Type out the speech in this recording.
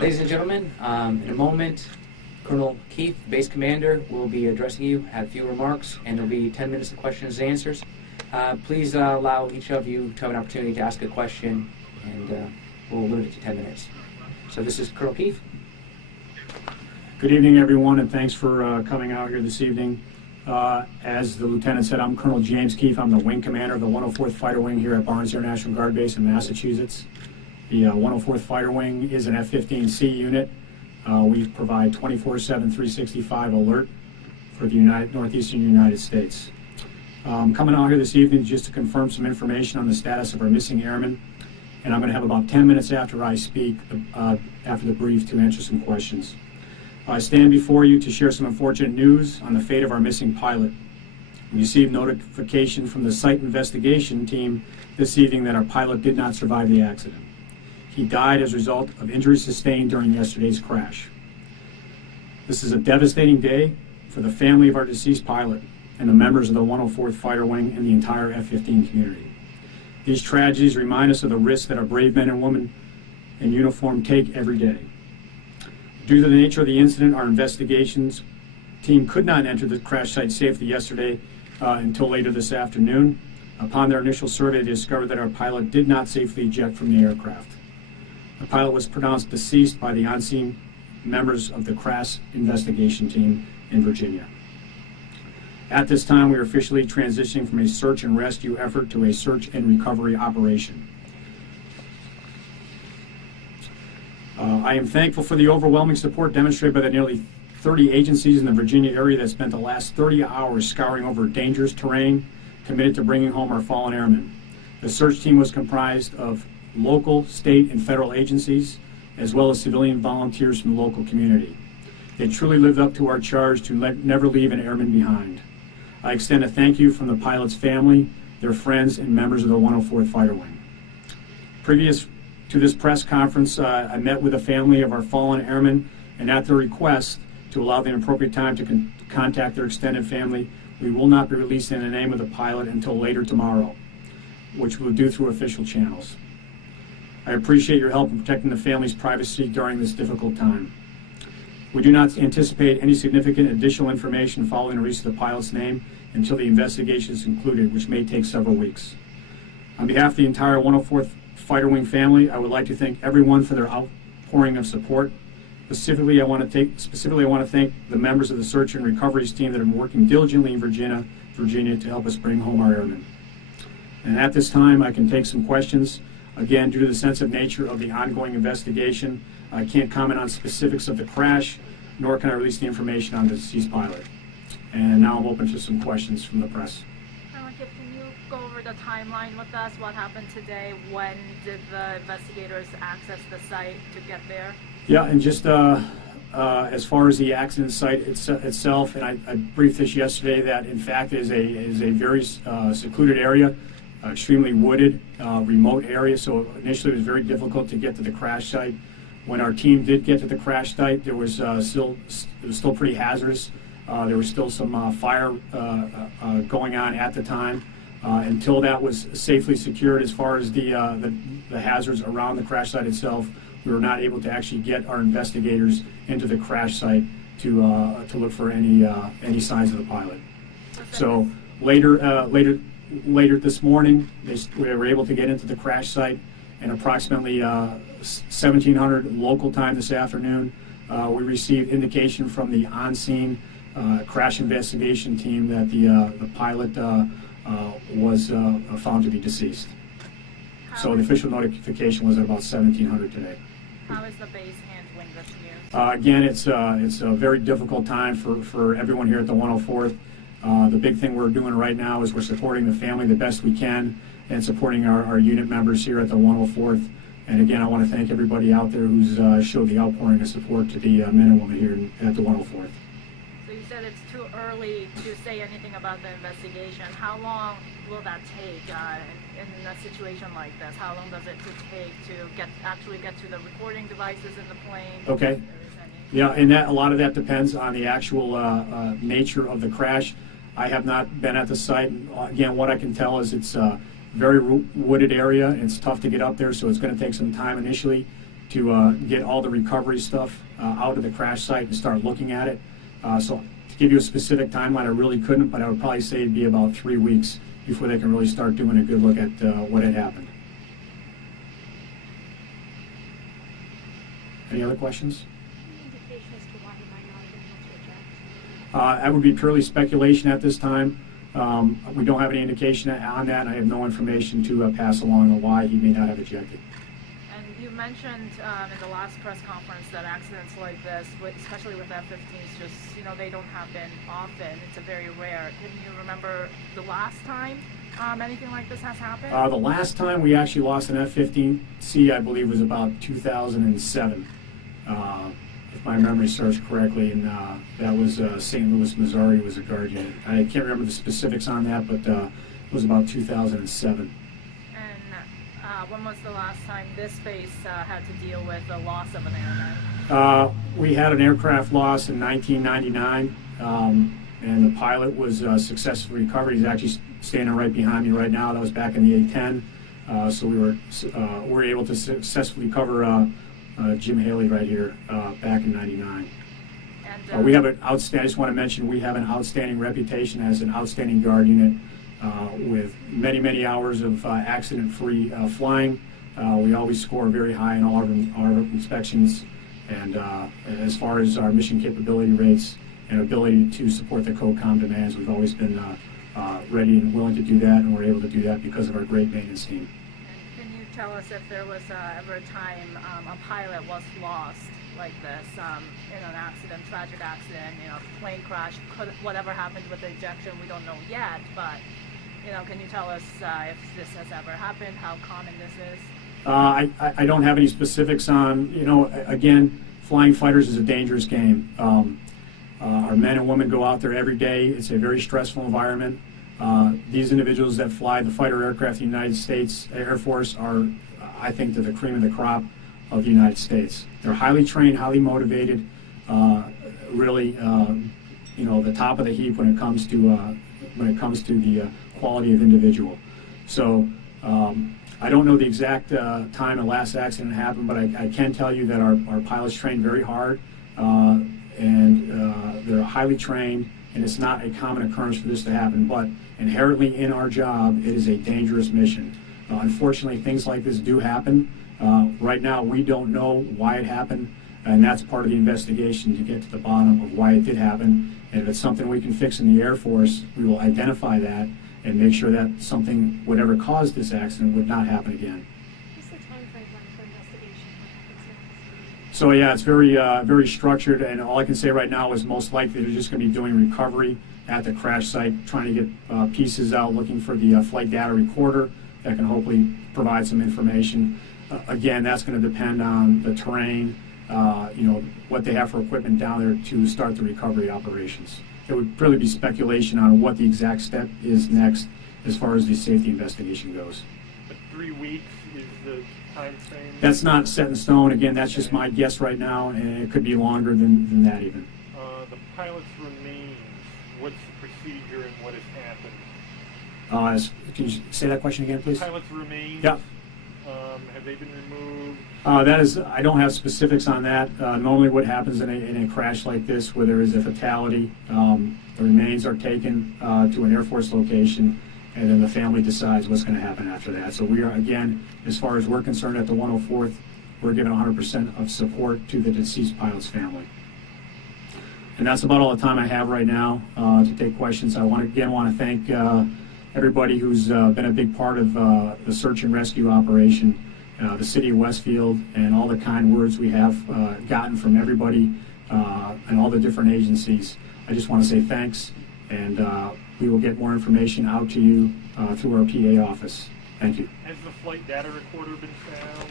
Ladies and gentlemen, in a moment, Colonel Keith, base commander, will be addressing you, have a few remarks, and there'll be 10 minutes of questions and answers. Please allow each of you to have an opportunity to ask a question, and we'll limit it to 10 minutes. So this is Colonel Keith. Good evening, everyone, and thanks for coming out here this evening. As the lieutenant said, I'm Colonel James Keith. I'm the wing commander of the 104th Fighter Wing here at Barnes Air National Guard Base in Massachusetts. The 104th Fighter Wing is an F-15C unit. We provide 24/7, 365 alert for the northeastern United States. Coming out here this evening just to confirm some information on the status of our missing airmen, and I'm going to have about 10 minutes after I speak, after the brief, to answer some questions. I stand before you to share some unfortunate news on the fate of our missing pilot. We received notification from the site investigation team this evening that our pilot did not survive the accident. He died as a result of injuries sustained during yesterday's crash. This is a devastating day for the family of our deceased pilot and the members of the 104th Fighter Wing and the entire F-15 community. These tragedies remind us of the risks that our brave men and women in uniform take every day. Due to the nature of the incident, our investigations team could not enter the crash site safely yesterday until later this afternoon. Upon their initial survey, they discovered that our pilot did not safely eject from the aircraft. The pilot was pronounced deceased by the on-scene members of the crash investigation team in Virginia. At this time, we are officially transitioning from a search and rescue effort to a search and recovery operation. I am thankful for the overwhelming support demonstrated by the nearly 30 agencies in the Virginia area that spent the last 30 hours scouring over dangerous terrain, committed to bringing home our fallen airmen. The search team was comprised of local, state, and federal agencies, as well as civilian volunteers from the local community. They truly lived up to our charge to never leave an airman behind. I extend a thank you from the pilot's family, their friends, and members of the 104th Fighter Wing. Previous to this press conference, I met with the family of our fallen airmen, and at their request to allow them appropriate time to contact their extended family, we will not be releasing the name of the pilot until later tomorrow, which we'll do through official channels. I appreciate your help in protecting the family's privacy during this difficult time. We do not anticipate any significant additional information following the release of the pilot's name until the investigation is concluded, which may take several weeks. On behalf of the entire 104th Fighter Wing family, I would like to thank everyone for their outpouring of support. Specifically, I want to thank the members of the search and recovery team that have been working diligently in Virginia to help us bring home our airmen. And at this time, I can take some questions. Again, due to the sensitive nature of the ongoing investigation, I can't comment on specifics of the crash, nor can I release the information on the deceased pilot. And now I'm open to some questions from the press. Can you go over the timeline with us? What happened today? When did the investigators access the site to get there? Yeah, and just as far as the accident site itself, and I briefed this yesterday, that in fact is a very secluded area. Extremely wooded, remote area, so initially it was very difficult to get to the crash site. When our team did get to the crash site, it was still pretty hazardous. There was still some fire going on at the time. Until that was safely secured, as far as the hazards around the crash site itself, we were not able to actually get our investigators into the crash site to look for any signs of the pilot. So later this morning, we were able to get into the crash site, and approximately 1700 local time this afternoon, we received indication from the on-scene crash investigation team that the pilot was found to be deceased. So the official notification was at about 1700 today. How is the base handling this news? Again, it's a very difficult time for everyone here at the 104th. The big thing we're doing right now is we're supporting the family the best we can and supporting our unit members here at the 104th. And again, I want to thank everybody out there who's showed the outpouring of support to the men and women here at the 104th. So you said it's too early to say anything about the investigation. How long will that take in a situation like this? How long does it take to actually get to the recording devices in the plane? Okay. Yeah, and a lot of that depends on the actual nature of the crash. I have not been at the site. Again, what I can tell is it's a very wooded area. It's tough to get up there, so it's going to take some time initially to get all the recovery stuff out of the crash site and start looking at it. So to give you a specific timeline, I really couldn't, but I would probably say it'd be about 3 weeks before they can really start doing a good look at what had happened. Any other questions? Any indication as to why he might not have been able to eject? That would be purely speculation at this time. We don't have any indication on that, and I have no information to pass along on why he may not have ejected. And you mentioned in the last press conference that accidents like this, especially with F-15s, just, they don't happen often. It's a very rare. Can you remember the last time anything like this has happened? The last time we actually lost an F-15C, I believe, was about 2007, if my memory serves correctly, and that was St. Louis, Missouri was a guard unit. I can't remember the specifics on that, but it was about 2007. And when was the last time this base had to deal with the loss of an airman? We had an aircraft loss in 1999, and the pilot was successfully recovered. He's actually standing right behind me right now. That was back in the A-10. So we were able to successfully cover Jim Haley right here back in '99. And We have an outstanding. I just want to mention we have an outstanding reputation as an outstanding guard unit with many hours of accident-free flying. We always score very high in all our inspections, and as far as our mission capability rates and ability to support the COCOM demands, we've always been ready and willing to do that, and we're able to do that because of our great maintenance team. Can you tell us if there was ever a time a pilot was lost like this in an accident, tragic accident, plane crash, whatever happened with the ejection, we don't know yet, but can you tell us if this has ever happened, how common this is? I don't have any specifics on, again, flying fighters is a dangerous game. Our men and women go out there every day. It's a very stressful environment. These individuals that fly the fighter aircraft of the United States Air Force are, I think, they're the cream of the crop of the United States. They're highly trained, highly motivated, really, the top of the heap when it comes to the quality of individual. So I don't know the exact time the last accident happened, but I can tell you that our pilots train very hard, and they're highly trained, and it's not a common occurrence for this to happen, but inherently in our job, it is a dangerous mission. Unfortunately, things like this do happen. Right now, we don't know why it happened, and that's part of the investigation to get to the bottom of why it did happen. And if it's something we can fix in the Air Force, we will identify that and make sure that something, whatever caused this accident, would not happen again. What's the time frame for investigation? What happens next? So yeah, it's very structured, and all I can say right now is most likely they're just going to be doing recovery at the crash site, trying to get pieces out, looking for the flight data recorder that can hopefully provide some information. Again, that's going to depend on the terrain, what they have for equipment down there to start the recovery operations. It would really be speculation on what the exact step is next as far as the safety investigation goes. But 3 weeks is the time frame? That's not set in stone. Again, that's just my guess right now, and it could be longer than that even. The pilot's remains, what's the procedure and what has happened? Can you say that question again, please? Pilot's remains? Yeah. Have they been removed? That is, I don't have specifics on that. Normally what happens in a crash like this where there is a fatality, the remains are taken to an Air Force location, and then the family decides what's going to happen after that. So we are, again, as far as we're concerned at the 104th, we're giving 100% of support to the deceased pilot's family. And that's about all the time I have right now to take questions. I want to thank everybody who's been a big part of the search and rescue operation, the city of Westfield, and all the kind words we have gotten from everybody and all the different agencies. I just want to say thanks, and we will get more information out to you through our PA office. Thank you. Has the flight data recorder been found?